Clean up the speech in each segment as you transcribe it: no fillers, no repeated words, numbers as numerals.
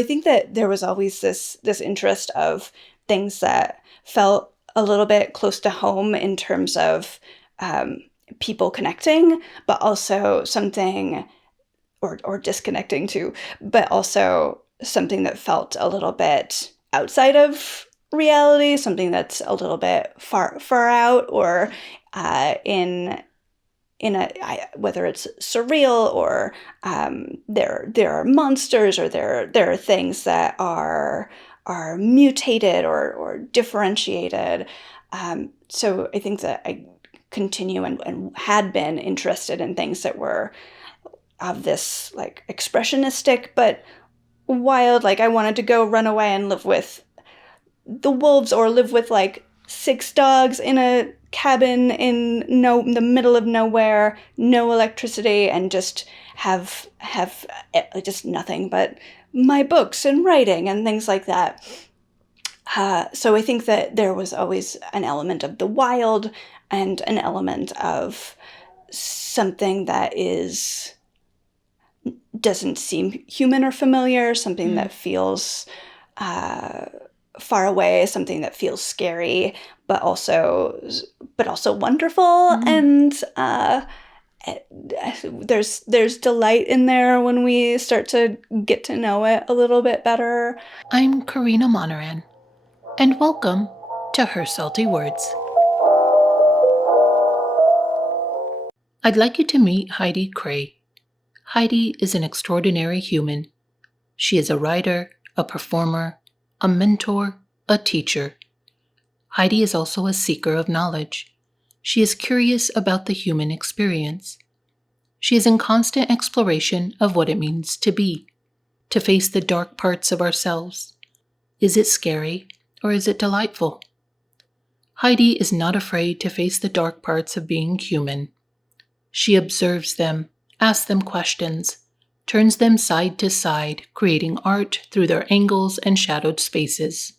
I think that there was always this interest of things that felt a little bit close to home in terms of people connecting, but also something or disconnecting too, but also something that felt a little bit outside of reality, something that's a little bit far out, or in whether it's surreal or there are monsters, or there are things that are mutated or differentiated. So I think that I continue and had been interested in things that were of this like expressionistic but wild. Like I wanted to go run away and live with the wolves, or live with like 6 dogs in a cabin in the middle of nowhere, no electricity, and just have just nothing but my books and writing and things like that. So I think that there was always an element of the wild and an element of something that doesn't seem human or familiar, something that feels far away, something that feels scary, but also wonderful. And there's delight in there when we start to get to know it a little bit better. I'm Corina Monneran, and welcome to Her Salti Words. I'd like you to meet Heidi Kraay. Heidi is an extraordinary human. She is a writer, a performer, a mentor, a teacher. Heidi is also a seeker of knowledge. She is curious about the human experience. She is in constant exploration of what it means to be, to face the dark parts of ourselves. Is it scary, or is it delightful? Heidi is not afraid to face the dark parts of being human. She observes them, asks them questions, turns them side to side, creating art through their angles and shadowed spaces.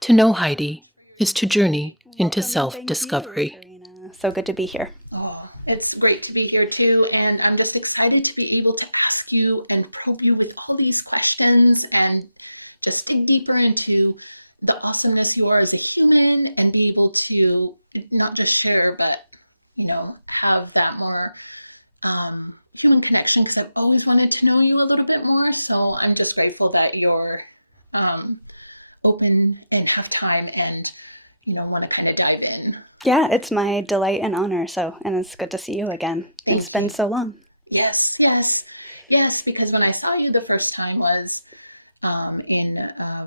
To know Heidi is to journey into self-discovery. Karina. So good to be here. Oh, it's great to be here too, and I'm just excited to be able to ask you and probe you with all these questions and just dig deeper into the awesomeness you are as a human, and be able to not just share, but have that more human connection, because I've always wanted to know you a little bit more. So I'm just grateful that you're open and have time and want to kind of dive in. Yeah, it's my delight and honor. And it's good to see you again. It's been so long. Yes, because when I saw you the first time was in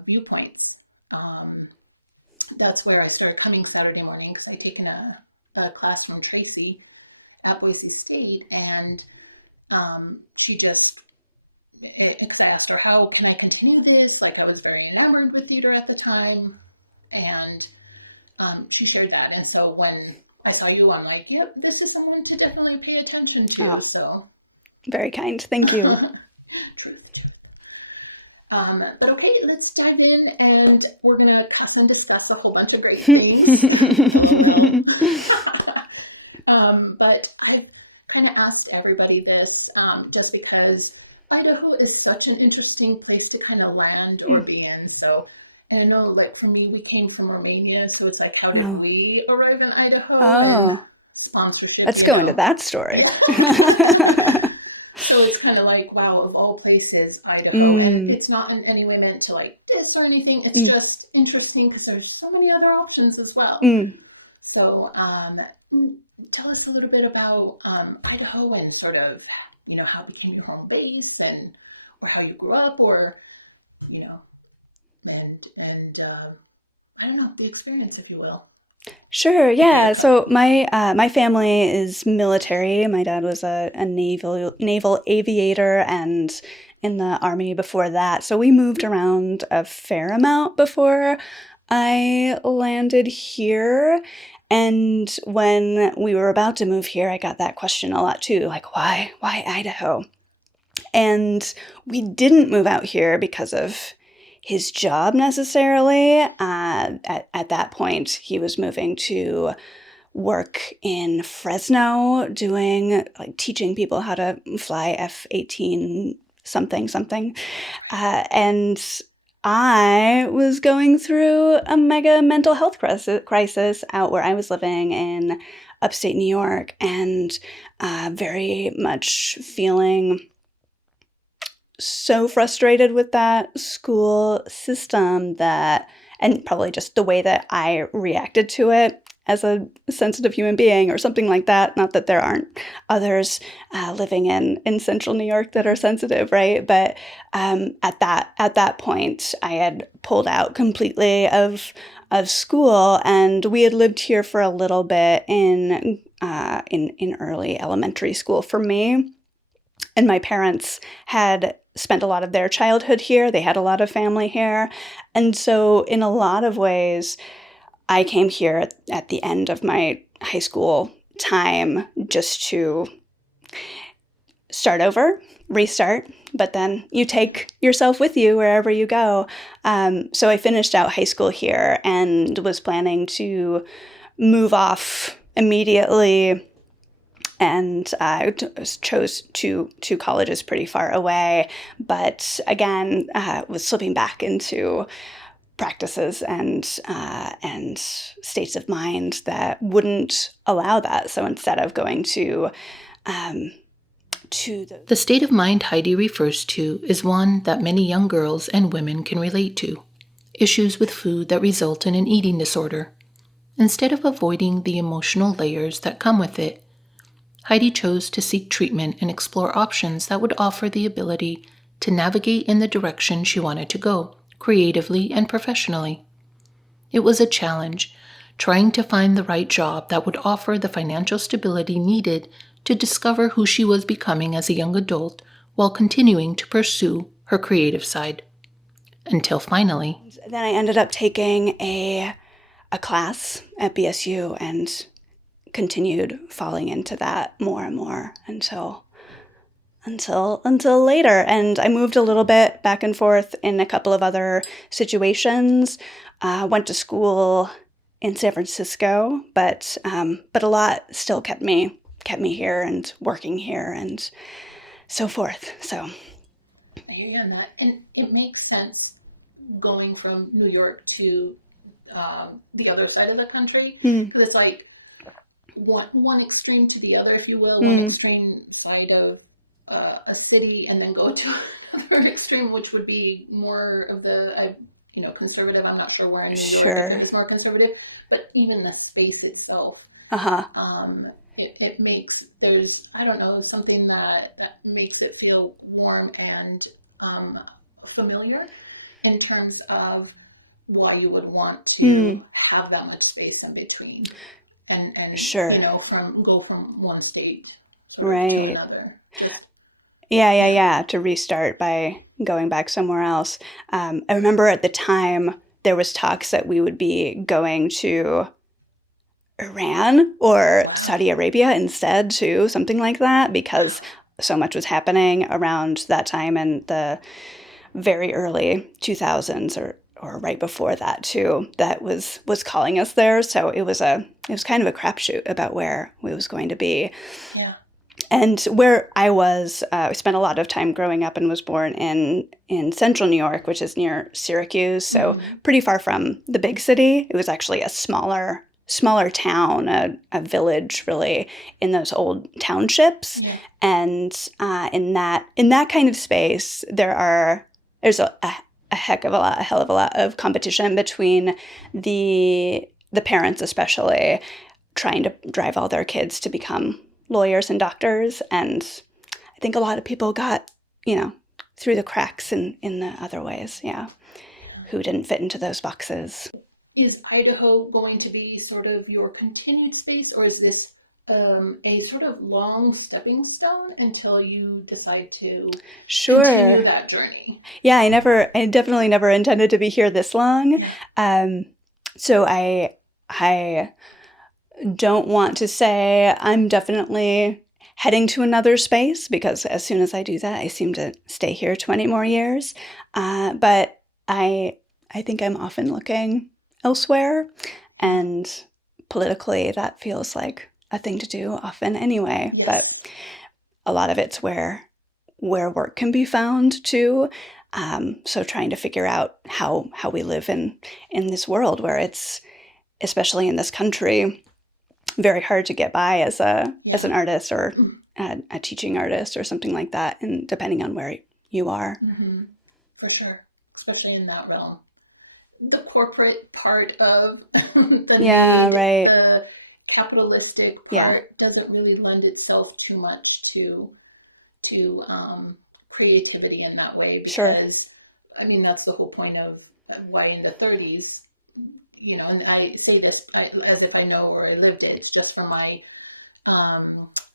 Viewpoints. That's where I started coming Saturday morning, because I'd taken a class from Tracy at Boise State, and she just, because I asked her, how can I continue this? Like, I was very enamored with theater at the time, and she shared that. And so when I saw you, I'm like, yep, this is someone to definitely pay attention to. Oh, so very kind. Thank you. Truth. But okay, let's dive in, and we're going to cuss and discuss a whole bunch of great things. But I've kind of asked everybody this, just because Idaho is such an interesting place to kind of land or be in. So, and I know, like, for me, we came from Romania, so it's like, how did we arrive in Idaho? And sponsorship. Let's go into that story. So it's kind of like, wow, of all places, Idaho. And it's not in any way meant to like diss or anything. It's just interesting because there's so many other options as well. So tell us a little bit about Idaho, and sort of, how it became your home base, or how you grew up, or, and I don't know, the experience, if you will. Sure, yeah. So my family is military. My dad was a naval aviator and in the Army before that. So we moved around a fair amount before I landed here. And when we were about to move here, I got that question a lot too, like, why Idaho? And we didn't move out here because of his job necessarily. At that point, he was moving to work in Fresno, teaching people how to fly F-18 something something. And I was going through a mega mental health crisis out where I was living in upstate New York, and very much feeling so frustrated with that school system that, and probably just the way that I reacted to it as a sensitive human being or something like that. Not that there aren't others living in central New York that are sensitive, right? But at that point, I had pulled out completely of school, and we had lived here for a little bit in early elementary school for me. And my parents had spent a lot of their childhood here. They had a lot of family here. And so, in a lot of ways, I came here at the end of my high school time just to start over, restart, but then you take yourself with you wherever you go. So I finished out high school here and was planning to move off immediately, and I chose two colleges pretty far away, but again, was slipping back into practices and states of mind that wouldn't allow that. So instead of going to the state of mind Heidi refers to is one that many young girls and women can relate to: issues with food that result in an eating disorder. Instead of avoiding the emotional layers that come with it, Heidi chose to seek treatment and explore options that would offer the ability to navigate in the direction she wanted to go, creatively and professionally. It was a challenge, trying to find the right job that would offer the financial stability needed to discover who she was becoming as a young adult while continuing to pursue her creative side. Until finally, then I ended up taking a class at BSU and continued falling into that more and more until later. And I moved a little bit back and forth in a couple of other situations. Went to school in San Francisco, but a lot still kept me here and working here and so forth. So I hear you on that, and it makes sense going from New York to the other side of the country, because it's like one extreme to the other, if you will, one extreme side of a city, and then go to another extreme, which would be more of the conservative. I'm not sure where in New York it's more conservative, but even the space itself, it makes, there's, I don't know, something that makes it feel warm and familiar in terms of why you would want to have that much space in between, and go from one state to another. To restart by going back somewhere else. I remember at the time there was talks that we would be going to Iran or Saudi Arabia instead too, something like that, because so much was happening around that time in the very early 2000s, or right before that too, that was calling us there. So it was kind of a crapshoot about where we was going to be. Yeah. And where I was, I spent a lot of time growing up and was born in central New York, which is near Syracuse, so pretty far from the big city. It was actually a smaller town, a village really, in those old townships. Yeah. And in that kind of space, there's a hell of a lot of competition between the parents, especially trying to drive all their kids to become lawyers and doctors. And I think a lot of people got, through the cracks in the other ways, who didn't fit into those boxes. Is Idaho going to be sort of your continued space, or is this a sort of long stepping stone until you decide to continue that journey? Yeah, I definitely never intended to be here this long. So I don't want to say I'm definitely heading to another space, because as soon as I do that, I seem to stay here 20 more years. But I think I'm often looking elsewhere, and politically that feels like a thing to do often anyway. Yes. But a lot of it's where where work can be found too. So trying to figure out how we live in this world where it's, especially in this country, very hard to get by as an artist or a teaching artist or something like that, and depending on where you are. Mm-hmm. For sure, especially in that realm. The corporate part of the capitalistic part doesn't really lend itself too much to creativity in that way, because I mean, that's the whole point of why in the 30s, and I say this as if I know or I lived it. It's just from my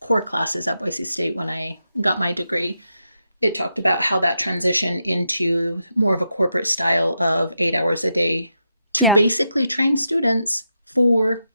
core classes at Boise State when I got my degree. It talked about how that transitioned into more of a corporate style of 8 hours a day to basically train students for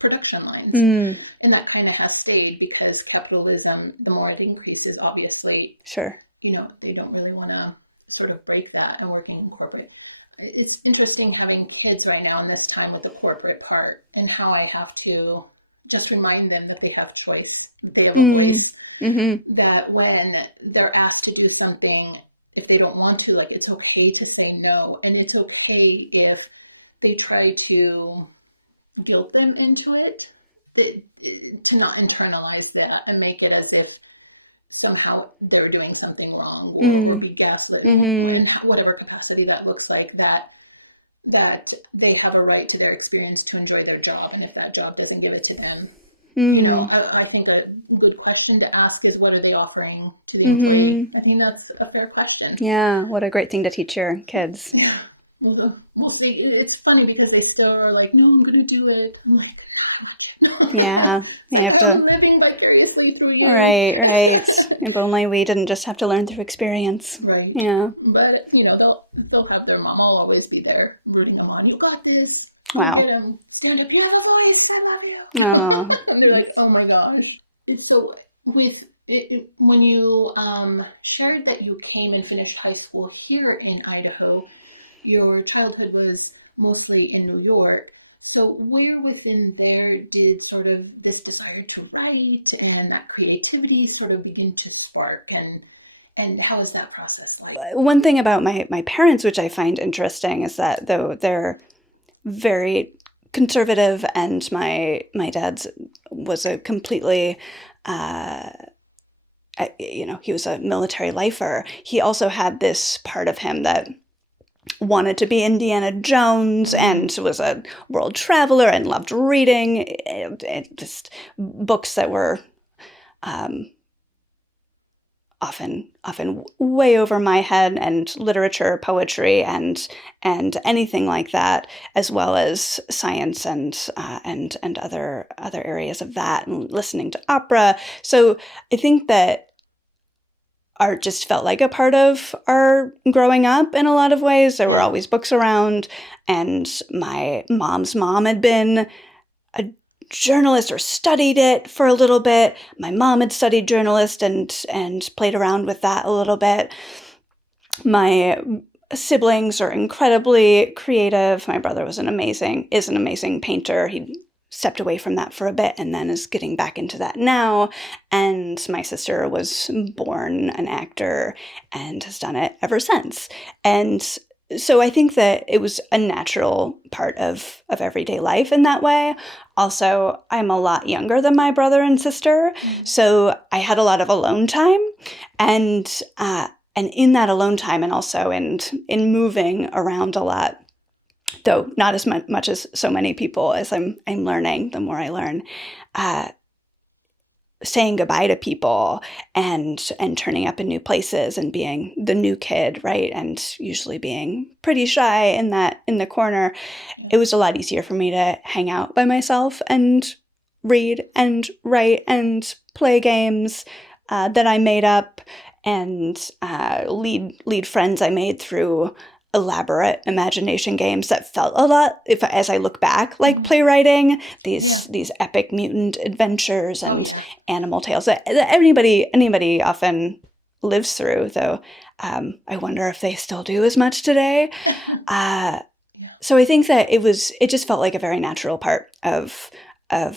production lines. And that kind of has stayed, because capitalism, the more it increases, obviously, they don't really want to sort of break that and working in corporate. It's interesting having kids right now in this time with the corporate part, and how I have to just remind them that they have choice, that they have a voice. That when they're asked to do something, if they don't want to, like, it's okay to say no, and it's okay if they try to guilt them into it, to not internalize that and make it as if somehow they're doing something wrong, or be gaslit, or in whatever capacity that looks like, that they have a right to their experience to enjoy their job, and if that job doesn't give it to them, I think a good question to ask is, what are they offering to the employee? I think that's a fair question. Yeah, what a great thing to teach your kids. Yeah, we'll see. It's funny because they still are like, no, I'm going to do it. I'm like, yeah, they have to. I'm living vicariously through you. Right. If only we didn't just have to learn through experience. Right. Yeah. But they'll have their mom. I'll always be there rooting them on. You got this. Wow. Get them. Stand up. You have a voice. I love you. And they're like, oh my gosh. So when you shared that you came and finished high school here in Idaho, your childhood was mostly in New York. So where within there did sort of this desire to write and that creativity sort of begin to spark, and how is that process like? One thing about my parents, which I find interesting, is that though they're very conservative, and my dad's was a completely he was a military lifer. He also had this part of him that wanted to be Indiana Jones and was a world traveler and loved reading just books that were often way over my head, and literature, poetry, and anything like that, as well as science and other areas of that, and listening to opera. So I think that art just felt like a part of our growing up in a lot of ways. There were always books around, and my mom's mom had been a journalist or studied it for a little bit. My mom had studied journalist and played around with that a little bit. My siblings are incredibly creative. My brother is an amazing painter. He stepped away from that for a bit and then is getting back into that now. And my sister was born an actor and has done it ever since. And so I think that it was a natural part of everyday life in that way. Also, I'm a lot younger than my brother and sister, so I had a lot of alone time, and in that alone time, and also in moving around a lot, though not as much as so many people, as I'm learning, the more I learn, saying goodbye to people and turning up in new places and being the new kid, right? And usually being pretty shy in the corner. It was a lot easier for me to hang out by myself and read and write and play games that I made up, and lead friends I made through elaborate imagination games that felt a lot, as I look back, like playwriting, these epic mutant adventures and animal tales that anybody often lives through, though I wonder if they still do as much today. So I think that it just felt like a very natural part of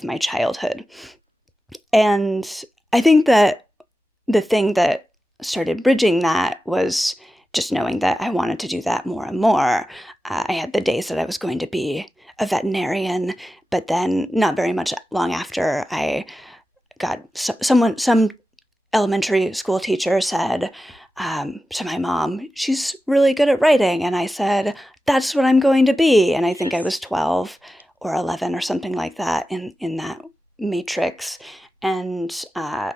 my childhood. And I think that the thing that started bridging that was just knowing that I wanted to do that more and more. I had the days that I was going to be a veterinarian, but then not very much long after, I got some elementary school teacher said to my mom, she's really good at writing. And I said, that's what I'm going to be. And I think I was 12 or 11 or something like that in that matrix. And I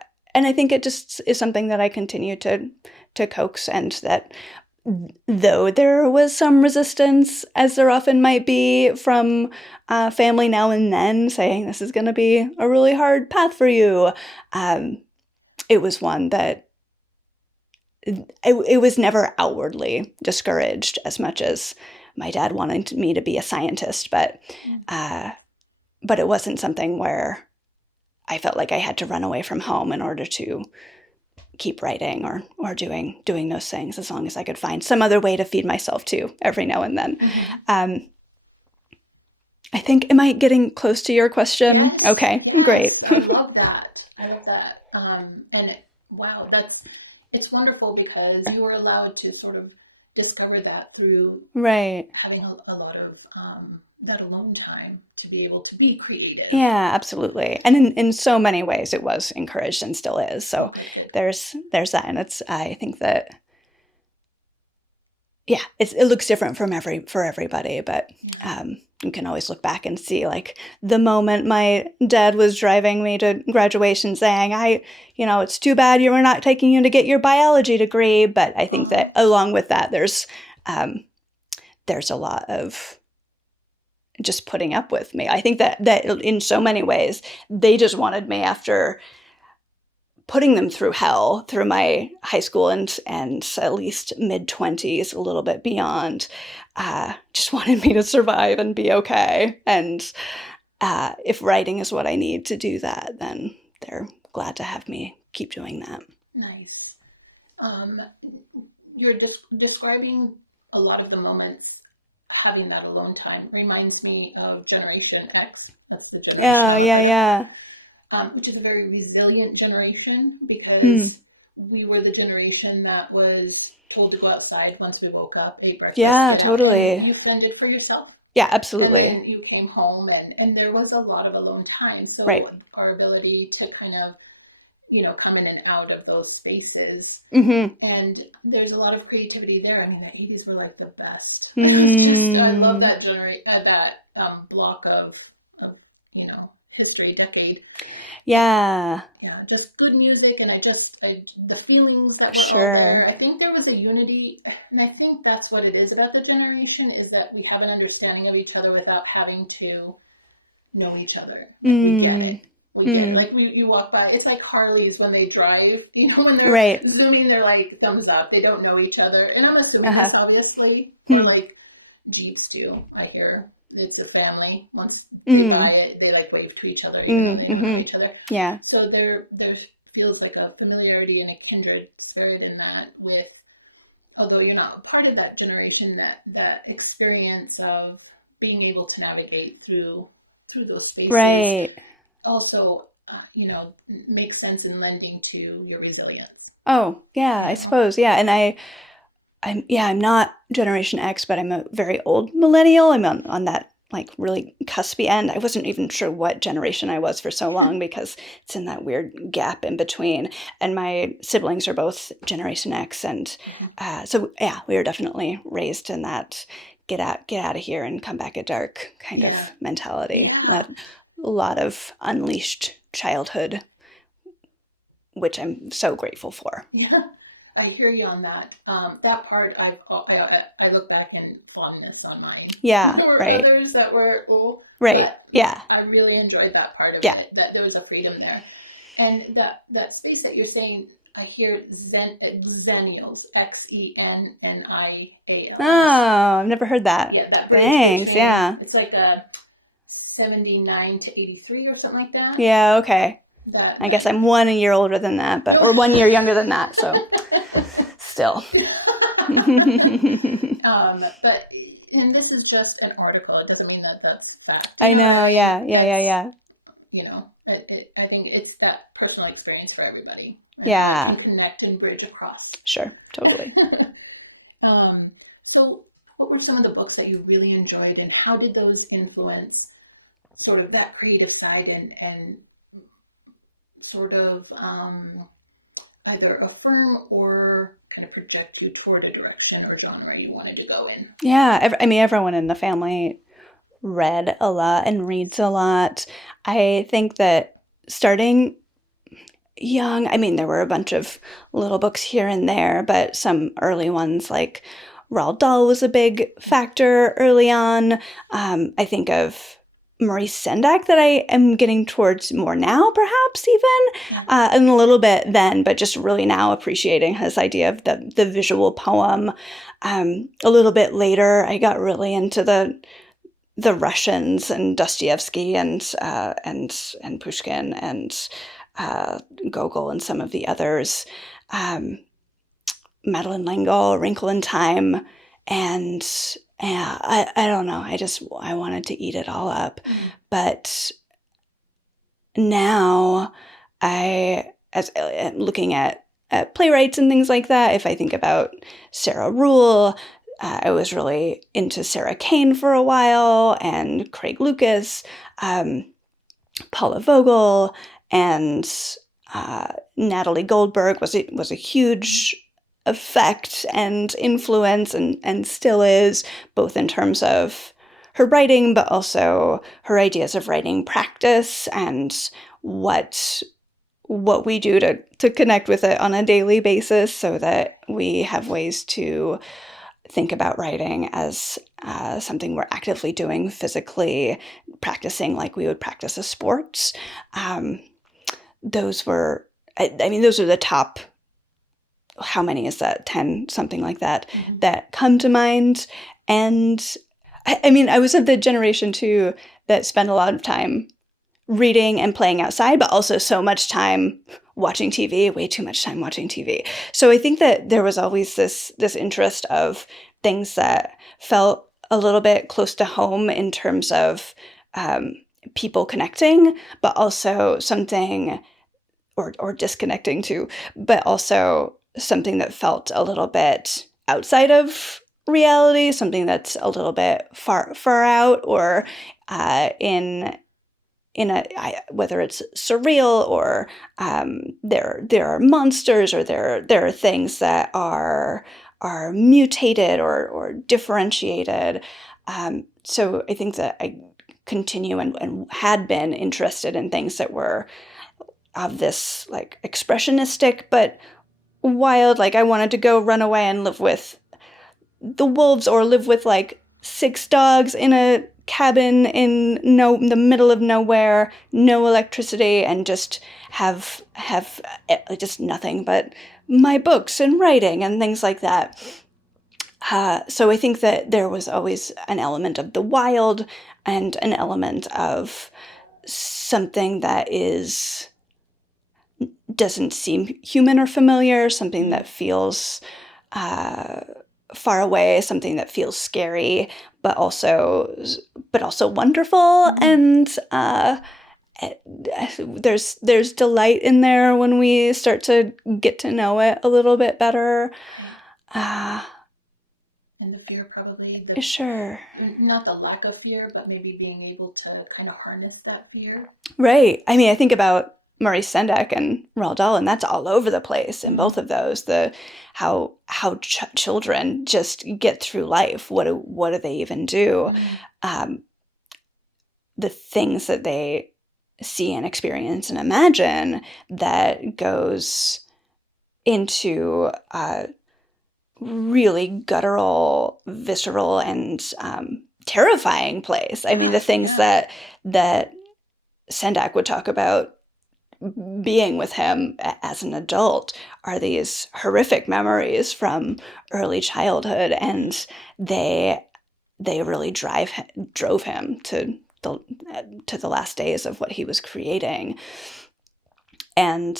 think it just is something that I continue to coax, and that though there was some resistance, as there often might be from family now and then, saying this is going to be a really hard path for you, it was one that it was never outwardly discouraged as much as my dad wanted me to be a scientist, but it wasn't something where I felt like I had to run away from home in order to keep writing or doing those things, as long as I could find some other way to feed myself too every now and then. Mm-hmm. I think, am I getting close to your question? Yes, okay, yes. Great. I love that. Wow, it's wonderful because you were allowed to sort of discover that through having a lot of that alone time to be able to be creative. Yeah, absolutely. And in so many ways it was encouraged and still is. So there's that. And I think that, yeah, it looks different for everybody, but you can always look back and see, like, the moment my dad was driving me to graduation saying, it's too bad you were not taking you to get your biology degree. But I think that along with that, there's a lot of just putting up with me. I think that in so many ways, they just wanted me, after putting them through hell through my high school and at least mid-20s, a little bit beyond, just wanted me to survive and be okay. And if writing is what I need to do that, then they're glad to have me keep doing that. Nice. You're describing a lot of the moments having that alone time. Reminds me of Generation X. That's the generation. Yeah. Which is a very resilient generation, because we were the generation that was told to go outside once we woke up, ate breakfast. Yeah, totally. And you fended for yourself. Yeah, absolutely. And then you came home, and there was a lot of alone time. So our ability to kind of, come in and out of those spaces. Mm-hmm. And there's a lot of creativity there. I mean, the 80s were like the best. I love that block of history, decade. Yeah, just good music, and the feelings that were all there. I think there was a unity, and I think that's what it is about the generation, is that we have an understanding of each other without having to know each other. We get it. Like, you walk by, it's like Harleys when they drive, when they're zooming, they're like thumbs up. They don't know each other, and I'm assuming that's obviously, or like Jeeps do. I hear it's a family. Once they buy it, they like wave to each other, even though they don't know each other. Yeah. So there feels like a familiarity and a kindred spirit in that, with, although you're not a part of that generation, that experience of being able to navigate through those spaces. Right. Also, makes sense in lending to your resilience. Oh, yeah, I suppose. Yeah. And I'm not Generation X, but I'm a very old millennial. I'm on that, like, really cuspy end. I wasn't even sure what generation I was for so long, because it's in that weird gap in between. And my siblings are both Generation X. And so, yeah, we were definitely raised in that get out of here and come back at dark kind of mentality. Yeah. A lot of unleashed childhood, which I'm so grateful for. Yeah. I hear you on that. That part, I look back in fondness on mine. Yeah, there were others that were, but I really enjoyed that part of it. That there was a freedom there, and that space that you're saying, I hear Xennials, XENNIAL. Oh, I've never heard that. Yeah, that. Thanks. Yeah, it's like a 79 to 83 or something like that. Yeah. Okay. I guess I'm 1 year older than that, or 1 year younger than that, so still. But, and this is just an article. It doesn't mean that that's fact. I know, yeah. I think it's that personal experience for everybody. and how it Yeah. can connect and bridge across. Sure. Totally. So, what were some of the books that you really enjoyed, and how did those influence sort of that creative side and sort of either affirm or kind of project you toward a direction or genre you wanted to go in? Yeah. I mean, everyone in the family read a lot and reads a lot. I think that starting young, I mean, there were a bunch of little books here and there, but some early ones like Roald Dahl was a big factor early on. I think of Maurice Sendak that I am getting towards more now, perhaps even, and a little bit then, but just really now appreciating his idea of the visual poem. A little bit later, I got really into the Russians and Dostoevsky and Pushkin and Gogol and some of the others, Madeleine L'Engle, A Wrinkle in Time, and yeah, I don't know. I wanted to eat it all up, but now as looking at playwrights and things like that, if I think about Sarah Ruhl, I was really into Sarah Kane for a while, and Craig Lucas, Paula Vogel, and Natalie Goldberg was a huge effect and influence, and still is, both in terms of her writing, but also her ideas of writing practice and what we do to connect with it on a daily basis, so that we have ways to think about writing as something we're actively doing physically, practicing like we would practice a sport. Those were, I mean, those are the top, how many is that? 10, something like that, that come to mind. And I mean, I was of the generation too that spent a lot of time reading and playing outside, but also so much time watching TV, way too much time watching TV. So I think that there was always this interest of things that felt a little bit close to home in terms of people connecting, but also something, or disconnecting too, but also something that felt a little bit outside of reality, something that's a little bit far out, or in whether it's surreal, or there are monsters, or there are things that are mutated or differentiated. So I think that I continue and had been interested in things that were of this like expressionistic but wild, like I wanted to go run away and live with the wolves, or live with like 6 dogs in a cabin in the middle of nowhere, no electricity, and just have just nothing but my books and writing and things like that. So I think that there was always an element of the wild and an element of something that doesn't seem human or familiar, something that feels far away, something that feels scary, but also wonderful. And there's delight in there when we start to get to know it a little bit better. And the fear, probably. Sure. Not the lack of fear, but maybe being able to kind of harness that fear. Right. I mean, I think about Maurice Sendak and Roald Dahl, and that's all over the place in both of those. How children just get through life. What do they even do? The things that they see and experience and imagine that goes into really guttural, visceral, and terrifying place. I mean, the things that Sendak would talk about being with him as an adult are these horrific memories from early childhood, and they really drove him to the last days of what he was creating. And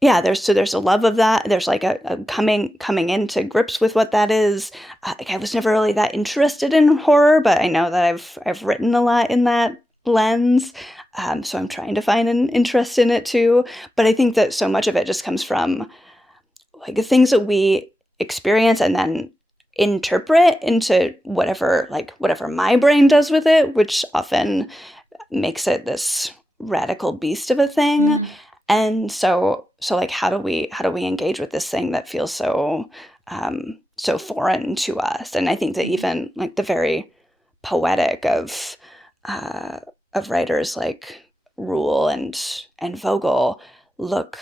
yeah, there's a love of that. There's like a coming into grips with what that is. I was never really that interested in horror, but I know that I've written a lot in that lens. So I'm trying to find an interest in it too. But I think that so much of it just comes from like the things that we experience and then interpret into whatever my brain does with it, which often makes it this radical beast of a thing. And so like how do we engage with this thing that feels so foreign to us? And I think that even like the very poetic of writers like Rule and Vogel look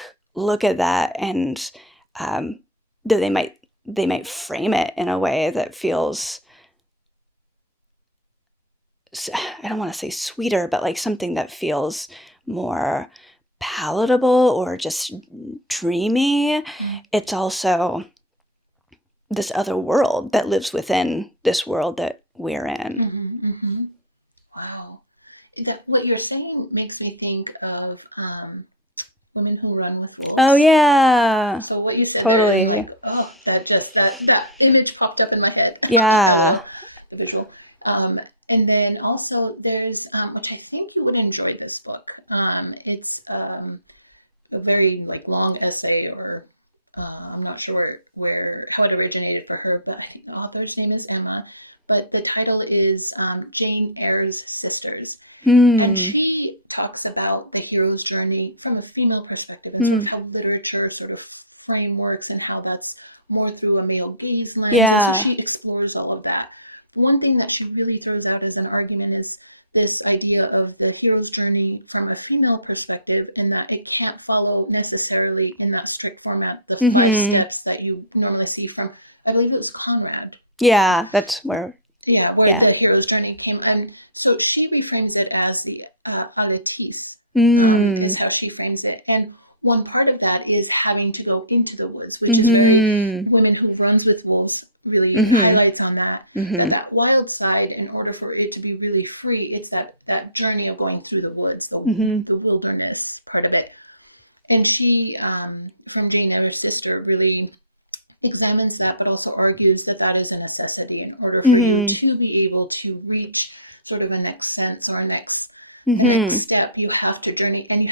at that, and that they might frame it in a way that feels, I don't want to say sweeter, but like something that feels more palatable or just dreamy. It's also this other world that lives within this world that we're in. Wow. What you're saying makes me think of Women Who Run with Wolves. Oh yeah. So what you said totally. there, like, oh, that image popped up in my head. Yeah. The visual. And then also there's, which I think you would enjoy this book. It's a very like long essay, or I'm not sure how it originated for her, but I think the author's name is Emma. But the title is Jane Eyre's Sisters. And she talks about the hero's journey from a female perspective, and sort of how literature sort of frameworks and how that's more through a male gaze lens. Yeah. So she explores all of that. One thing that she really throws out as an argument is this idea of the hero's journey from a female perspective, and that it can't follow necessarily in that strict format the 5 steps that you normally see from, I believe it was Conrad. Yeah, that's where. Yeah, where the hero's journey came. And so she reframes it as the artiste, is how she frames it. And one part of that is having to go into the woods, which is very Women Who Runs with Wolves really highlights on that. That wild side, in order for it to be really free, it's that journey of going through the woods, the wilderness part of it. And she, from Jane Eyre's sister, really examines that, but also argues that that is a necessity in order for you to be able to reach sort of a next sense or a next step. You have to journey, and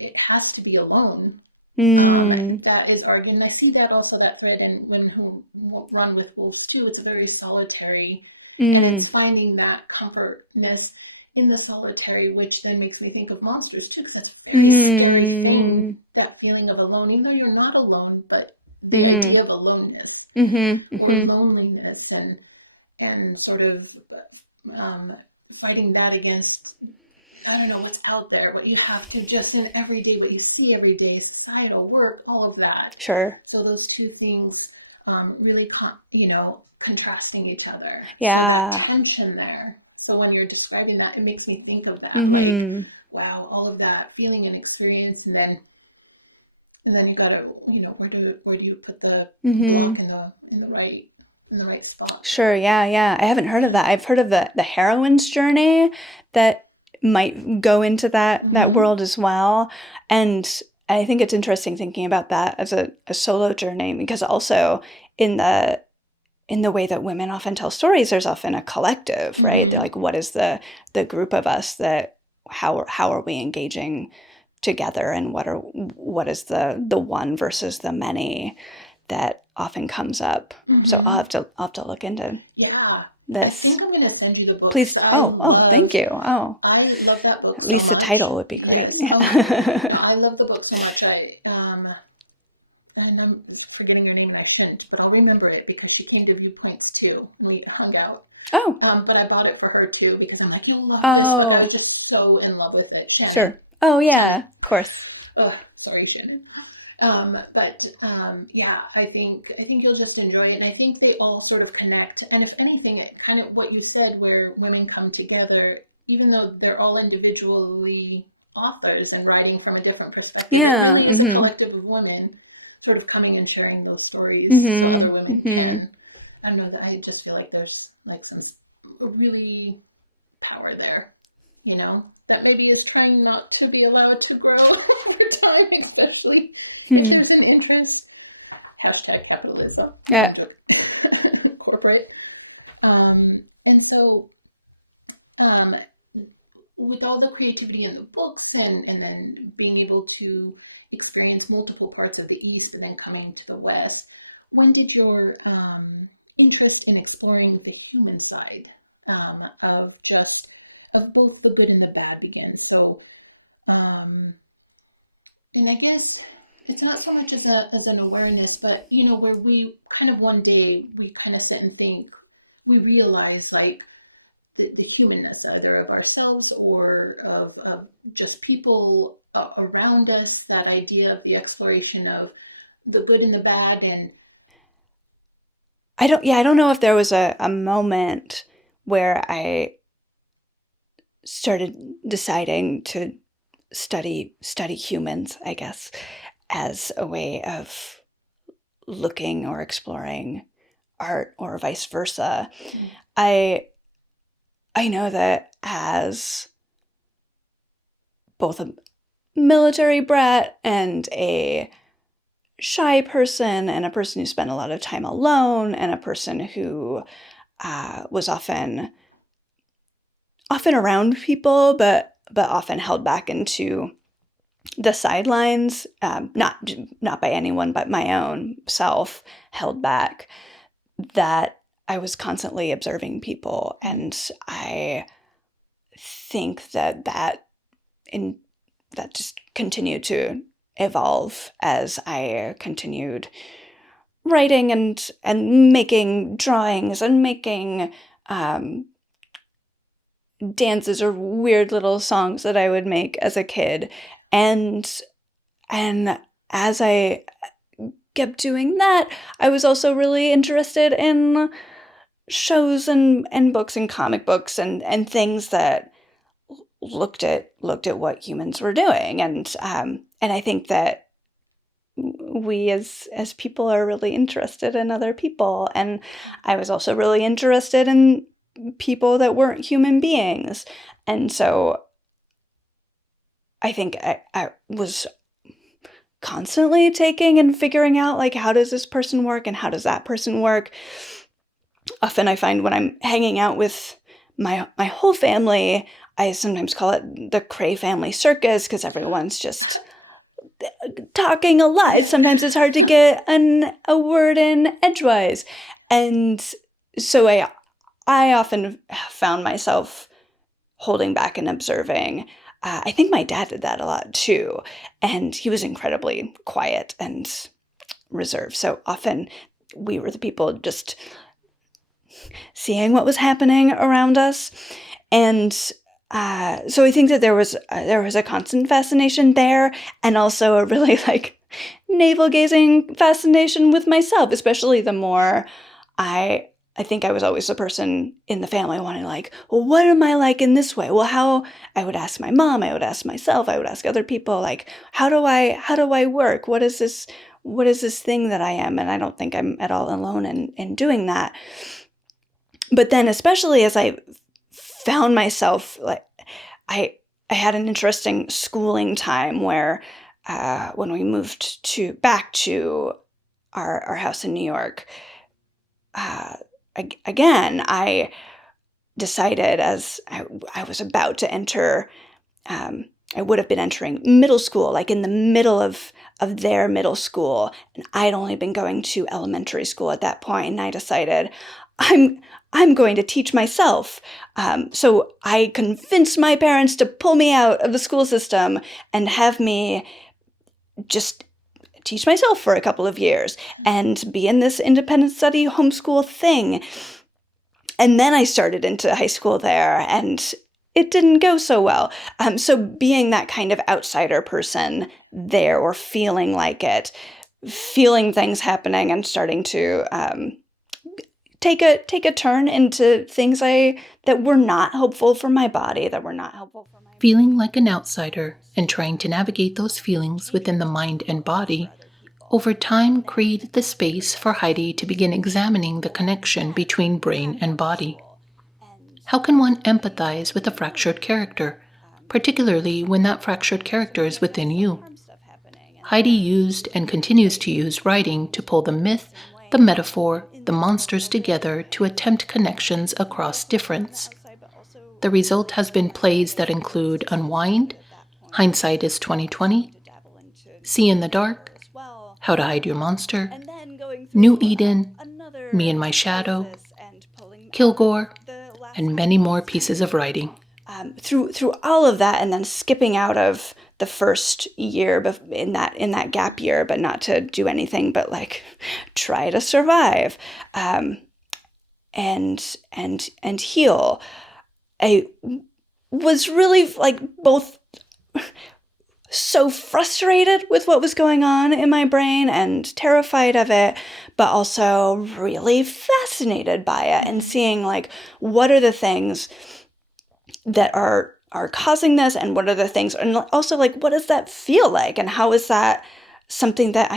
it has to be alone. That is argued, and I see that also, that thread in Women Who Run with Wolves too. It's a very solitary, and it's finding that comfortness in the solitary, which then makes me think of monsters too, because that's a very scary thing, that feeling of alone, even though you're not alone, but the idea of aloneness or loneliness, and sort of fighting that against, I don't know, what's out there, what you have to just in everyday, what you see every day, societal work, all of that. Sure. So those two things really, contrasting each other. Yeah. So that tension there. So when you're describing that, it makes me think of that. Like, wow, all of that feeling and experience, and then you gotta, where do you put the block in the right spot? Sure. Yeah. I haven't heard of that. I've heard of the heroine's journey that might go into that world as well. And I think it's interesting thinking about that as a solo journey, because also in the way that women often tell stories, there's often a collective, right? They're like, what is the group of us that, how are we engaging together, and what is the one versus the many that often comes up. So I'll have to look into this. I think I'm going to send you the book. Please. Thank you. I love that book. At least the title would be great. Yes. I love the book so much. And I'm forgetting your name, and I shouldn't, but I'll remember it because she came to Viewpoints too. We hung out. Oh. But I bought it for her too because I'm like, you'll love this. But I was just so in love with it. Shannon. Sure. Oh yeah, of course. Sorry, Shannon. I think you'll just enjoy it. And I think they all sort of connect. And if anything, it kind of what you said, where women come together, even though they're all individually authors and writing from a different perspective. Yeah. It really is a collective of women sort of coming and sharing those stories so other women can. I don't know, that I just feel like there's like some really power there, that maybe is trying not to be allowed to grow over time, especially if there's an interest. Hashtag capitalism. Yeah. Corporate. And so with all the creativity in the books and then being able to experience multiple parts of the East and then coming to the West, when did your interest in exploring the human side of just of both the good and the bad begin? So, and I guess it's not so much as an awareness, but where we kind of one day we kind of sit and think, we realize like the humanness either of ourselves or of just people around us, that idea of the exploration of the good and the bad. And I don't know if there was a moment where I started deciding to study humans, I guess, as a way of looking or exploring art or vice versa. I know that as both a military brat and a shy person and a person who spent a lot of time alone and a person who was often around people, but often held back into the sidelines, not by anyone but my own self, held back, that I was constantly observing people. And I think that just continued to evolve as I continued writing and making drawings and making dances or weird little songs that I would make as a kid. And as I kept doing that, I was also really interested in shows and books and comic books and things that looked at what humans were doing. And I think that we as people are really interested in other people. And I was also really interested in people that weren't human beings. And so I think I was constantly taking and figuring out, like, how does this person work and how does that person work? Often I find when I'm hanging out with my whole family, I sometimes call it the Kraay family circus, because everyone's just talking a lot. Sometimes it's hard to get a word in edgewise. And so I often found myself holding back and observing. I think my dad did that a lot too. And he was incredibly quiet and reserved. So often we were the people just seeing what was happening around us. And so I think that there was a constant fascination there, and also a really like navel-gazing fascination with myself, especially the more I think I was always the person in the family wanting, like, well, what am I like in this way? Well, how I would ask my mom, I would ask myself, I would ask other people, like, how do I work? What is this thing that I am? And I don't think I'm at all alone in doing that. But then, especially as I found myself, like, I had an interesting schooling time where when we moved back to our house in New York, again, I decided, as I was about to enter, I would have been entering middle school, like in the middle of their middle school, and I'd only been going to elementary school at that point, and I decided I'm going to teach myself. So I convinced my parents to pull me out of the school system and have me just teach myself for a couple of years and be in this independent study homeschool thing. And then I started into high school there, and it didn't go so well. So being that kind of outsider person there, or feeling like it, feeling things happening and starting to take a turn into things that were not helpful for my body, that were not helpful for my feeling like an outsider and trying to navigate those feelings within the mind and body, over time created the space for Heidi to begin examining the connection between brain and body. How can one empathize with a fractured character, particularly when that fractured character is within you? Heidi used and continues to use writing to pull the myth, the metaphor, the monsters together to attempt connections across difference. The result has been plays that include Unwind, Hindsight is 2020, See in the Dark, How to Hide Your Monster, New Eden, Me and My Shadow, Kilgore, and many more pieces of writing. Through all of that, and then skipping out of the first year in that gap year, but not to do anything but like try to survive, and heal. I was really like both so frustrated with what was going on in my brain and terrified of it, but also really fascinated by it and seeing like what are the things that are causing this, and what are the things, and also like what does that feel like, and how is that something that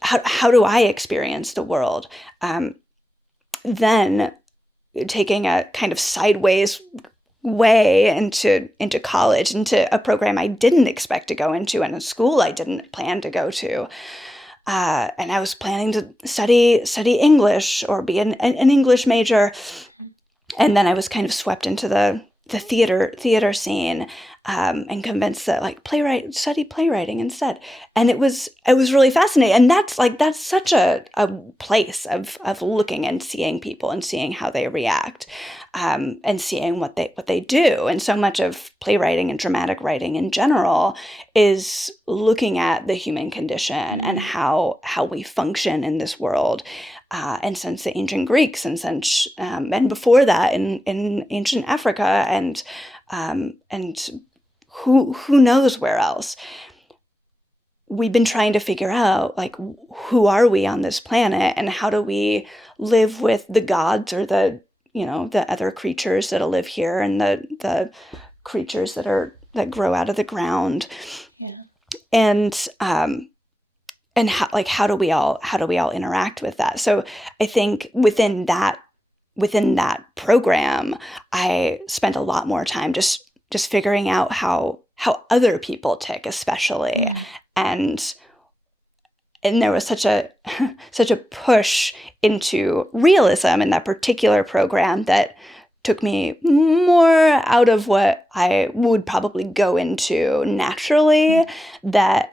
how do I experience the world? Then taking a kind of sideways way into college, into a program I didn't expect to go into, and a school I didn't plan to go to. And I was planning to study English or be an English major. And then I was kind of swept into the theater scene, and convinced that like study playwriting instead. And it was really fascinating. And that's such a place of looking and seeing people and seeing how they react, and seeing what they do. And so much of playwriting and dramatic writing in general is looking at the human condition and how we function in this world. And since the ancient Greeks, and before that in ancient Africa, and who knows where else, we've been trying to figure out like who are we on this planet, and how do we live with the gods or the other creatures that live here, and the creatures that grow out of the ground, and how do we all interact with that? So I think within that program, I spent a lot more time just figuring out how other people tick, especially, and there was such a push into realism in that particular program that took me more out of what I would probably go into naturally, that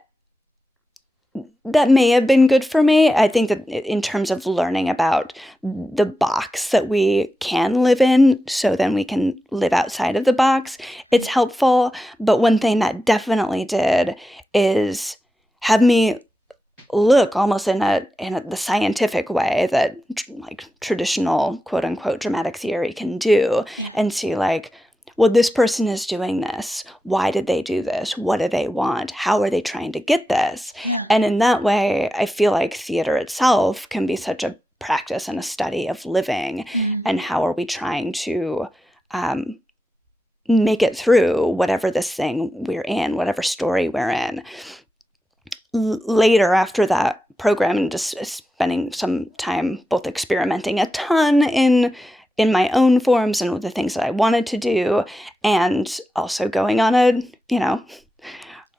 may have been good for me. I think that in terms of learning about the box that we can live in, so then we can live outside of the box, it's helpful. But one thing that definitely did is have me look almost in the scientific way that like traditional quote unquote dramatic theory can do, and see like, well, this person is doing this. Why did they do this? What do they want? How are they trying to get this? Yeah. And in that way, I feel like theater itself can be such a practice and a study of living, and how are we trying to make it through whatever this thing we're in, whatever story we're in. Later, after that program, and just spending some time both experimenting a ton in my own forms and with the things that I wanted to do, and also going on a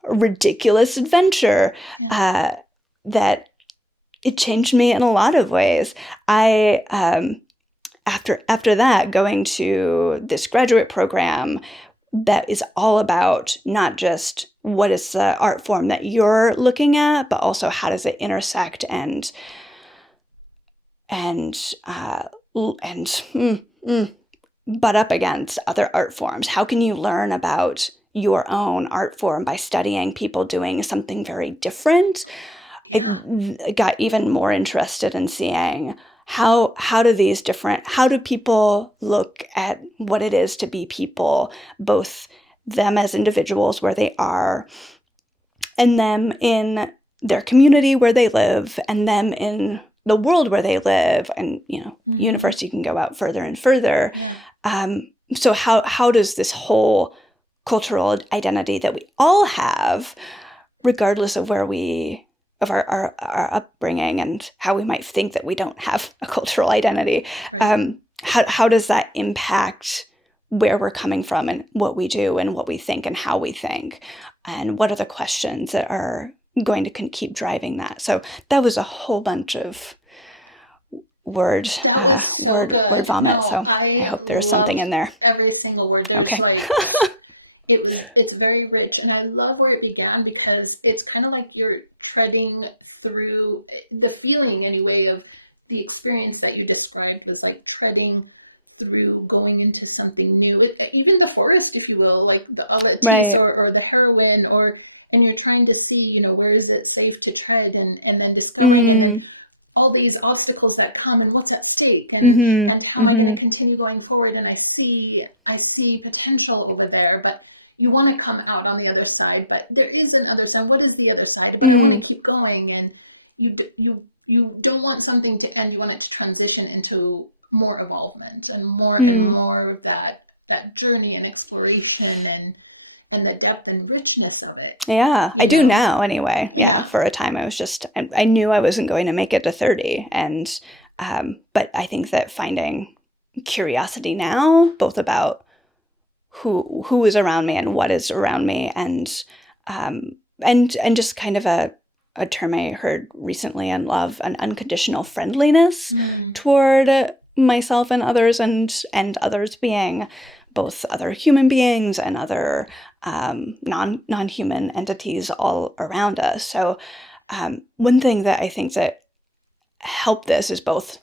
ridiculous adventure, that it changed me in a lot of ways. I after that, going to this graduate program that is all about not just what is the art form that you're looking at, but also how does it intersect and butt up against other art forms. How can you learn about your own art form by studying people doing something very different? Yeah. I got even more interested in seeing how do people look at what it is to be people, both them as individuals where they are, and them in their community where they live, and them in the world where they live, and universe, you can go out further and further. Yeah. So how does this whole cultural identity that we all have, regardless of of our upbringing and how we might think that we don't have a cultural identity, how does that impact where we're coming from and what we do and what we think and how we think, and what are the questions that are going to keep driving that? So that was a whole bunch of word That was so word good. vomit. No, So I I hope there's something loved in there. every single word. There's Okay. like it's very rich, and I love where it began because it's kind of like you're treading through the feeling anyway of the experience that you described was like treading through going into something new. Even the forest, if you will, like the other Right. or the heroine, or and you're trying to see, where is it safe to tread, and then discovering, and then Mm. all these obstacles that come, and what's at stake, Mm-hmm. and how am I going Mm-hmm. to continue going forward, and I see potential over there, but you want to come out on the other side, but there is an other side. What is the other side? But I want to Mm. keep going, and you don't want something to end. You want it to transition into more evolvement and Mm. more of that journey and exploration, and the depth and richness of it. Yeah, I You do know? now anyway. Yeah, Yeah. for a time I was just, I knew I wasn't going to make it to 30. And, but I think that finding curiosity now, both about who is around me and what is around me, and just kind of a term I heard recently and love, an unconditional friendliness Mm. toward myself and others, and others being both other human beings and other non-human entities all around us. So one thing that I think that helped this is both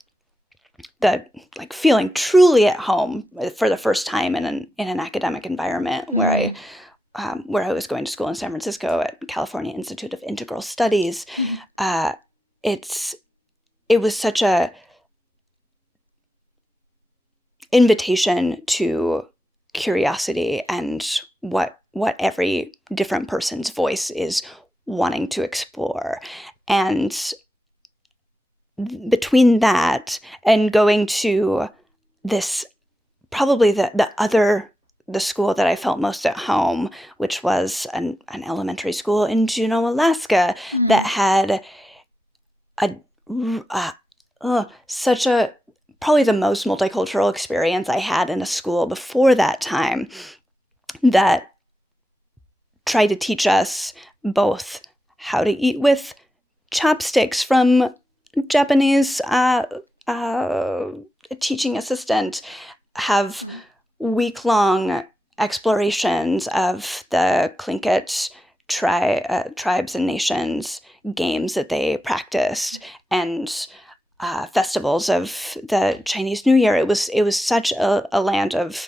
the like feeling truly at home for the first time in an academic environment where I was going to school in San Francisco at California Institute of Integral Studies. Mm-hmm. Uh, it's it was such a invitation to curiosity and what every different person's voice is wanting to explore. And between that and going to this, probably the school that I felt most at home, which was an elementary school in Juneau, Alaska, that had a such a probably the most multicultural experience I had in a school before that time, that tried to teach us both how to eat with chopsticks from Japanese teaching assistant, have week-long explorations of the Tlingit tribes and nations games that they practiced, and festivals of the Chinese New Year. It was such a land of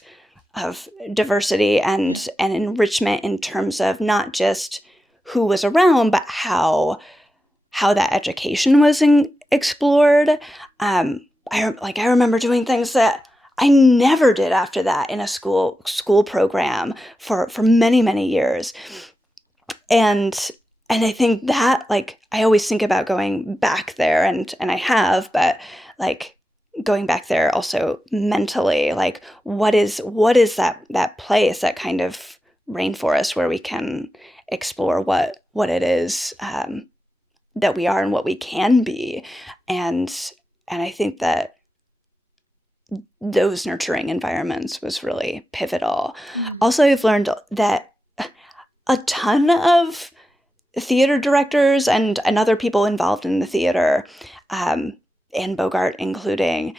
diversity and enrichment in terms of not just who was around, but how that education was explored. I remember doing things that I never did after that in a school program for many years. And I think that, like, I always think about going back there, and I have, but like going back there also mentally, like what is that place, that kind of rainforest where we can explore what it is that we are and what we can be. And I think that those nurturing environments was really pivotal. Mm. Also, I've learned that a ton of theater directors and other people involved in the theater, and Bogart including,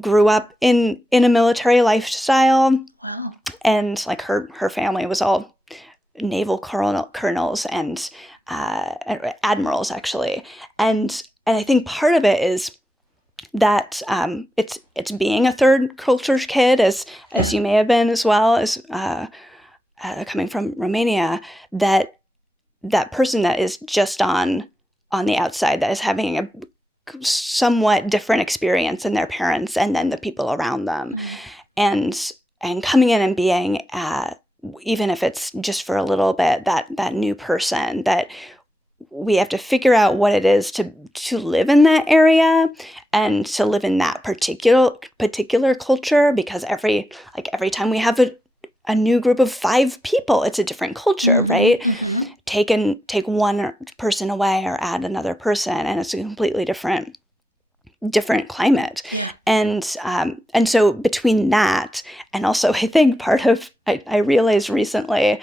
grew up in a military lifestyle. Wow. And like her family was all naval colonels and admirals, actually. And I think part of it is that it's being a third culture kid, as you may have been as well, as coming from Romania, that person that is just on the outside, that is having a somewhat different experience than their parents and then the people around them, and coming in and being, even if it's just for a little bit, that new person, that we have to figure out what it is to live in that area and to live in that particular culture, because every time we have a new group of 5 people, it's a different culture, right? Mm-hmm. Take one person away or add another person, and it's a completely different climate. Yeah. And so between that, and also I think part of, I realized recently,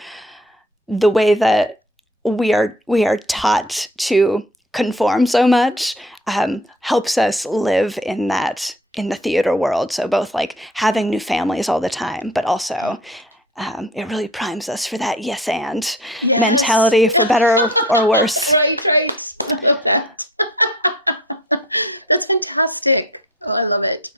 the way that we are taught to conform so much helps us live in the theater world. So both like having new families all the time, but also it really primes us for that yes and mentality, for better or worse. Right. I love that. That's fantastic. Oh, I love it.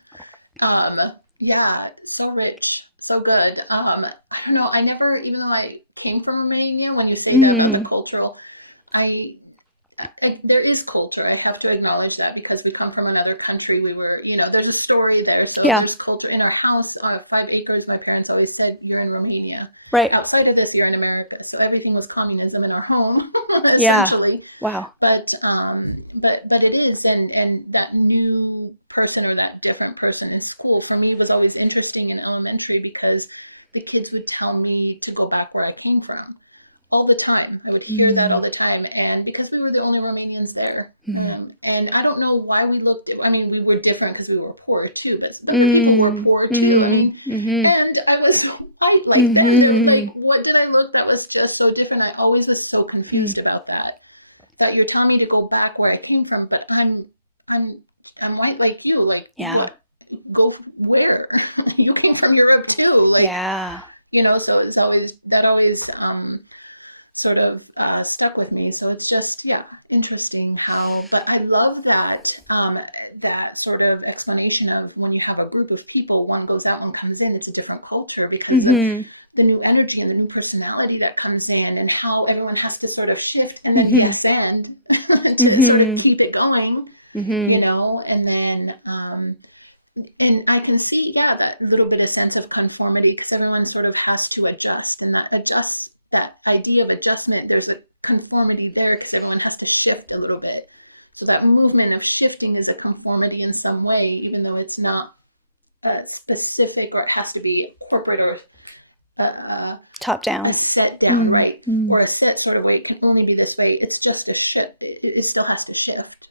Yeah, so rich, so good. I don't know. I never, even though I came from Romania, when you say that about the cultural, there is culture. I have to acknowledge that because we come from another country. We were, there's a story there. So there's culture in our house. 5 acres. My parents always said, "You're in Romania." Right. Outside of this, you're in America. So everything was communism in our home, Yeah. essentially. Wow. But it is, and that new person or that different person in school for me was always interesting in elementary because the kids would tell me to go back where I came from. All the time. I would hear that all the time. And because we were the only Romanians there. And I don't know why we we were different because we were poor too, but other people were poor too. And I was white like that. Like, what did I look? That was just so different. I always was so confused about that. That you're telling me to go back where I came from, but I'm white like you. Like, what? Go where? You came from Europe too. Like, so it's always, sort of stuck with me. So it's just, interesting how, but I love that, that sort of explanation of when you have a group of people, one goes out, one comes in, it's a different culture because of the new energy and the new personality that comes in and how everyone has to sort of shift and then yes and to sort of keep it going, and then, and I can see, that little bit of sense of conformity because everyone sort of has to adjust and that idea of adjustment, there's a conformity there because everyone has to shift a little bit. So that movement of shifting is a conformity in some way, even though it's not specific or it has to be corporate or top down, a set down, right? Or a set sort of way. It can only be this way. It's just a shift. It still has to shift,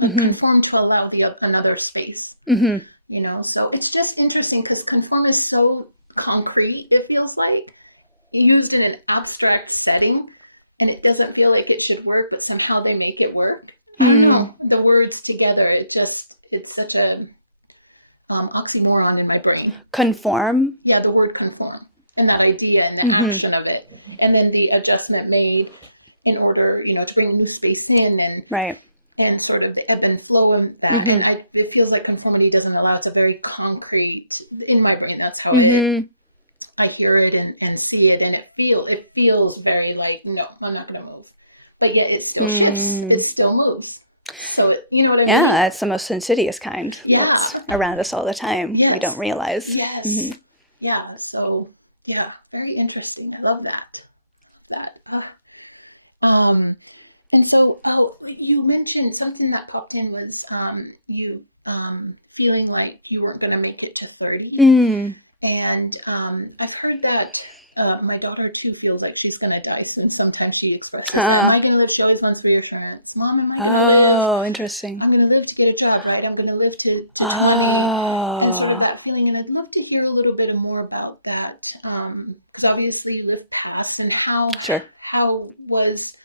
conform to allow another space, So it's just interesting because conform is so concrete, it feels like. Used in an abstract setting and it doesn't feel like it should work, but somehow they make it work. I don't know, the words together, it's such a oxymoron in my brain. Conform? Yeah, the word conform and that idea and the action of it. And then the adjustment made in order, to bring new space in and sort of the ebb and flow of that. And it feels like conformity doesn't allow, it's a very concrete, in my brain, that's how it is. I hear it and see it, and it feels very like, no, I'm not going to move. But yet it still shifts. It still moves. So, you know what I mean? Yeah, it's the most insidious kind. Yeah. It's around us all the time. Yes. We don't realize. Yes. Yeah. So, very interesting. I love that. And so, you mentioned something that popped in was you feeling like you weren't going to make it to 30. And I've heard that my daughter, too, feels like she's going to die soon. Sometimes she expresses, am I going to live? She always wants reassurance. Mom, am I going to live? Oh, interesting. I'm going to live to get a job, right? I'm going to live to and sort of that feeling. And I'd love to hear a little bit more about that. Because obviously you lived past and how was...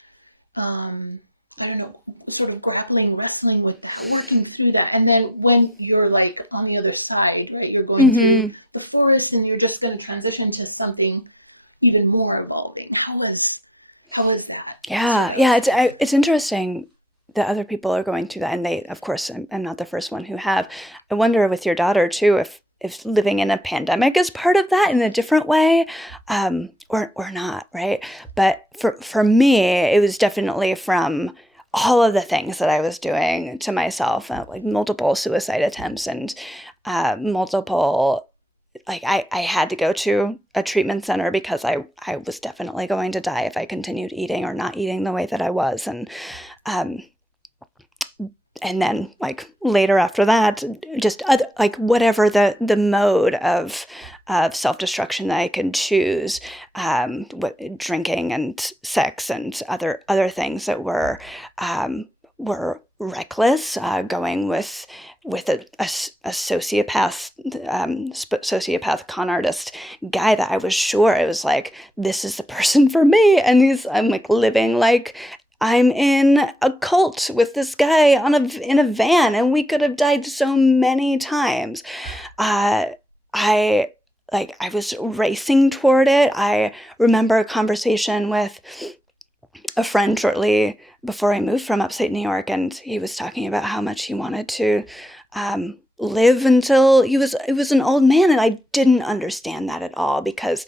I don't know, sort of wrestling with that, working through that. And then when you're like on the other side, right, you're going through the forest and you're just going to transition to something even more evolving. How was that? Yeah. It's interesting that other people are going through that. And they, of course, I'm not the first one who have. I wonder with your daughter too, if living in a pandemic is part of that in a different way, or not, right? But for me, it was definitely from all of the things that I was doing to myself, like multiple suicide attempts and multiple, like I had to go to a treatment center because I was definitely going to die if I continued eating or not eating the way that I was. And then like later after that, just like whatever the mode of self-destruction that I could choose, drinking and sex and other things that were reckless, going with a sociopath, sociopath con artist guy that I was sure it was like, this is the person for me. And I'm like living like I'm in a cult with this guy in a van, and we could have died so many times. I I was racing toward it. I remember a conversation with a friend shortly before I moved from upstate New York, and he was talking about how much he wanted to live until he was an old man, and I didn't understand that at all because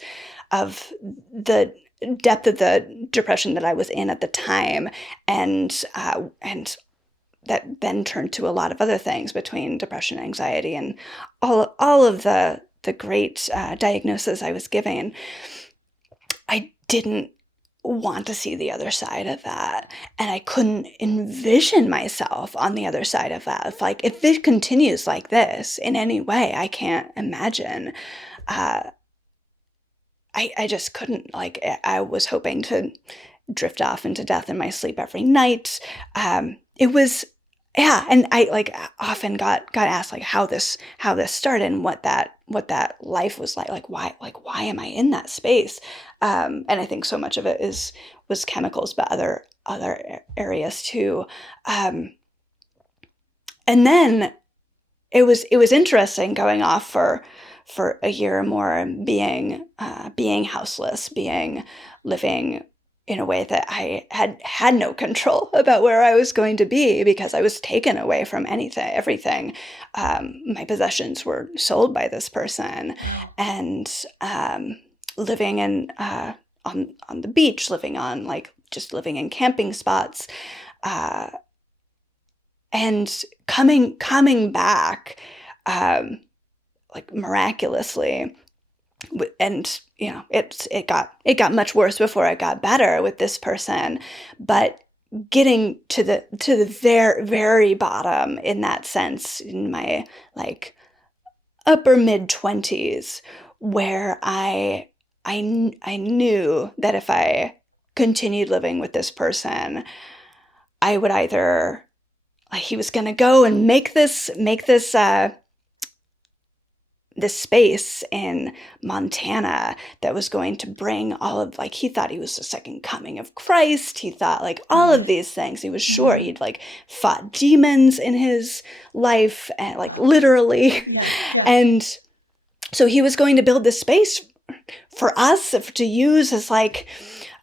of the depth of the depression that I was in at the time, and that then turned to a lot of other things between depression, anxiety, and all of the great diagnoses I was given. I didn't want to see the other side of that, and I couldn't envision myself on the other side of that. If it continues like this in any way, I can't imagine. Uh, I just couldn't. I was hoping to drift off into death in my sleep every night. It was, yeah, and I often got asked how this started and what that life was like. Why am I in that space? And I think so much of it was chemicals, but other areas too. And then it was interesting going off for a year or more, being houseless, living in a way that I had no control about where I was going to be because I was taken away from everything. My possessions were sold by this person, and living on the beach, living on just living in camping spots, and coming back, miraculously. And it got much worse before it got better with this person, but getting to the very, very bottom in that sense in my upper mid-20s, where I knew that if I continued living with this person, I would either he was going to go and make this space in Montana that was going to bring all of he thought he was the second coming of Christ. He thought all of these things. He was sure he'd fought demons in his life, and literally. Yeah. And so he was going to build this space for us to use as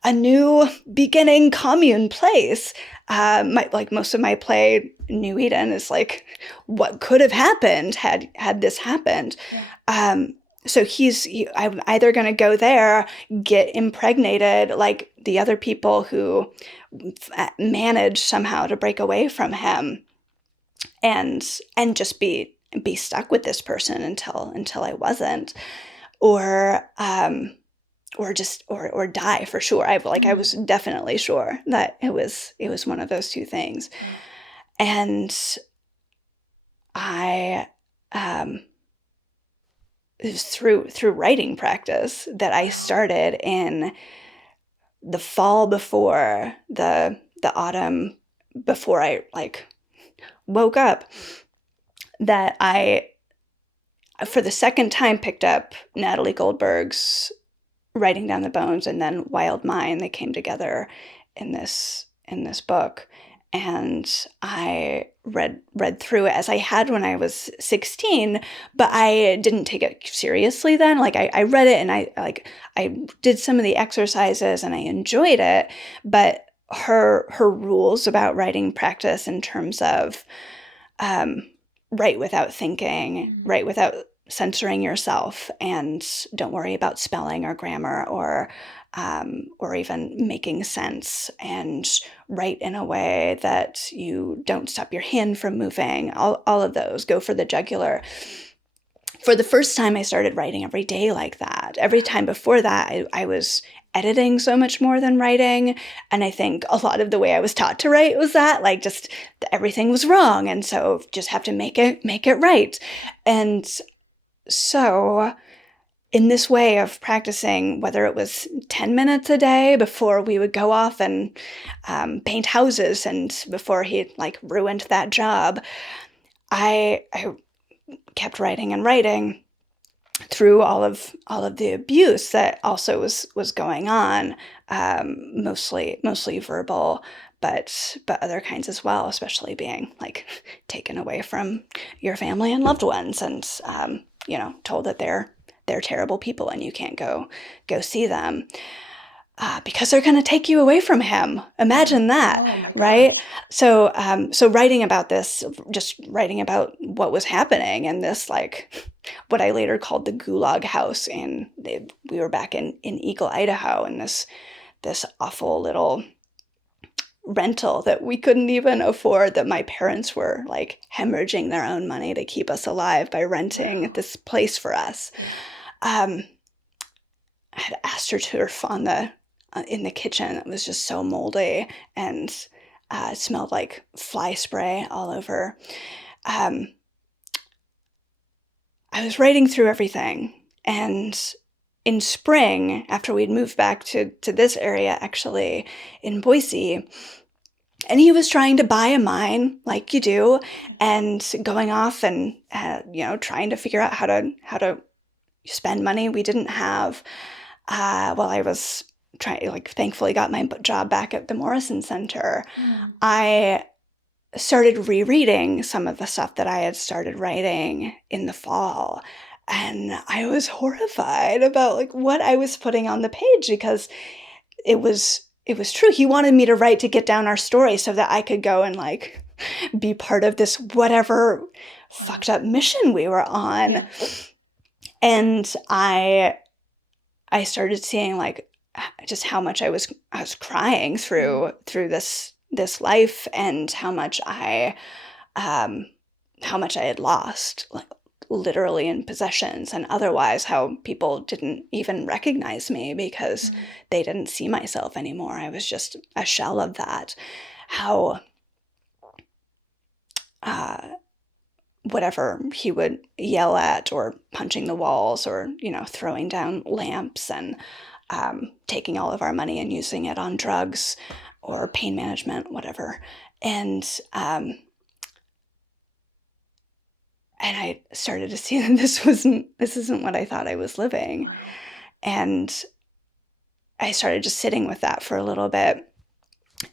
a new beginning commune place. Most of my play, New Eden, is what could have happened had this happened. Yeah. So I'm either going to go there, get impregnated like the other people who managed somehow to break away from him, and just be stuck with this person until I wasn't, or die for sure. I was definitely sure that it was one of those two things. And I it was through writing practice that I started in the fall before the autumn before I woke up, that I for the second time picked up Natalie Goldberg's Writing Down the Bones and then Wild Mind. They came together in this book, and I read through it as I had when I was 16, but I didn't take it seriously then. I read it, and I did some of the exercises and I enjoyed it, but her rules about writing practice in terms of write without thinking, write without censoring yourself, and don't worry about spelling or grammar or even making sense, and write in a way that you don't stop your hand from moving. All of those go for the jugular. For the first time, I started writing every day like that. Every time before that, I was editing so much more than writing. And I think a lot of the way I was taught to write was that just everything was wrong. And so just have to make it right. And so in this way of practicing, whether it was 10 minutes a day before we would go off and paint houses, and before he ruined that job, I kept writing and writing through all of the abuse that also was going on, mostly verbal, but other kinds as well, especially being like taken away from your family and loved ones, and told that they're terrible people and you can't go see them. Because they're going to take you away from him. Imagine that, right? So writing about this, just writing about what was happening in this, like, what I later called the Gulag House. We were back in Eagle, Idaho, in this awful little rental that we couldn't even afford, that my parents were like hemorrhaging their own money to keep us alive by renting this place for us. I had astroturf in the kitchen. It was just so moldy, and it smelled like fly spray all over. I was writing through everything, and in spring, after we'd moved back to this area, actually in Boise, and he was trying to buy a mine, like you do, and going off and trying to figure out how to spend money we didn't have. While I was thankfully got my job back at the Morrison Center, I started rereading some of the stuff that I had started writing in the fall. And I was horrified about like what I was putting on the page, because it was true. He wanted me to write to get down our story so that I could go and like be part of this whatever fucked up mission we were on. And I started seeing like just how much I was crying through this life, and how much I had lost, like literally in possessions and otherwise, how people didn't even recognize me because they didn't see myself anymore. I was just a shell of that. How whatever he would yell at, or punching the walls, or throwing down lamps, and taking all of our money and using it on drugs or pain management, whatever. And I started to see that this isn't what I thought I was living. Wow. And I started just sitting with that for a little bit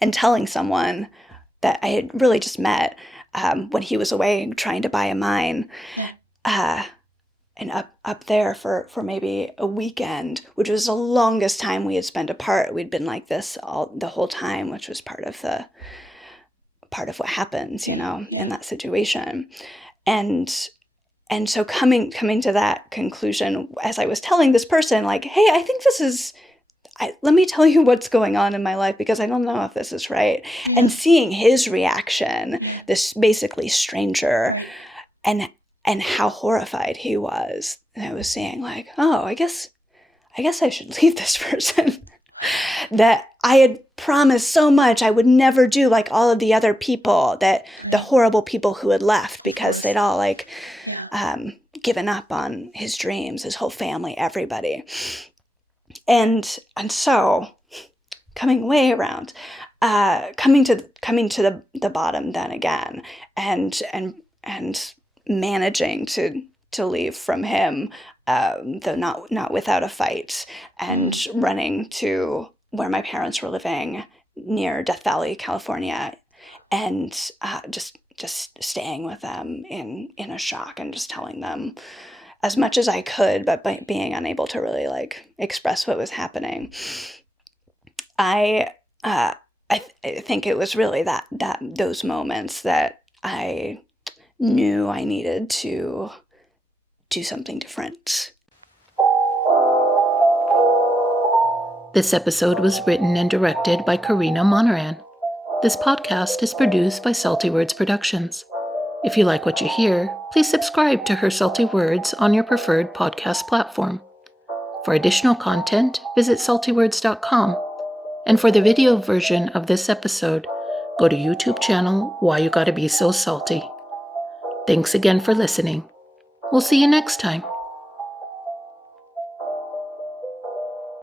and telling someone that I had really just met when he was away trying to buy a mine. And up there for maybe a weekend, which was the longest time we had spent apart. We'd been like this the whole time, which was part of what happens, in that situation. And so coming to that conclusion, as I was telling this person, like, hey, I think let me tell you what's going on in my life, because I don't know if this is right. Yeah. And seeing his reaction, this basically stranger, and how horrified he was. And I was saying like, oh, I guess I should leave this person that I had promised so much I would never do, like all of the other people, that the horrible people who had left because they'd all given up on his dreams, his whole family, everybody. And so coming way around, coming to the bottom then again, and managing to leave from him, though not without a fight, and running to where my parents were living near Death Valley, California, and just staying with them in a shock, and just telling them as much as I could, but by being unable to really like express what was happening. I think it was really that those moments that I knew I needed to do something different. This episode was written and directed by Corina Monneran. This podcast is produced by Salti Words Productions. If you like what you hear, please subscribe to Her Salti Words on your preferred podcast platform. For additional content, visit saltywords.com. And for the video version of this episode, go to YouTube channel Why You Gotta Be So Salty. Thanks again for listening. We'll see you next time.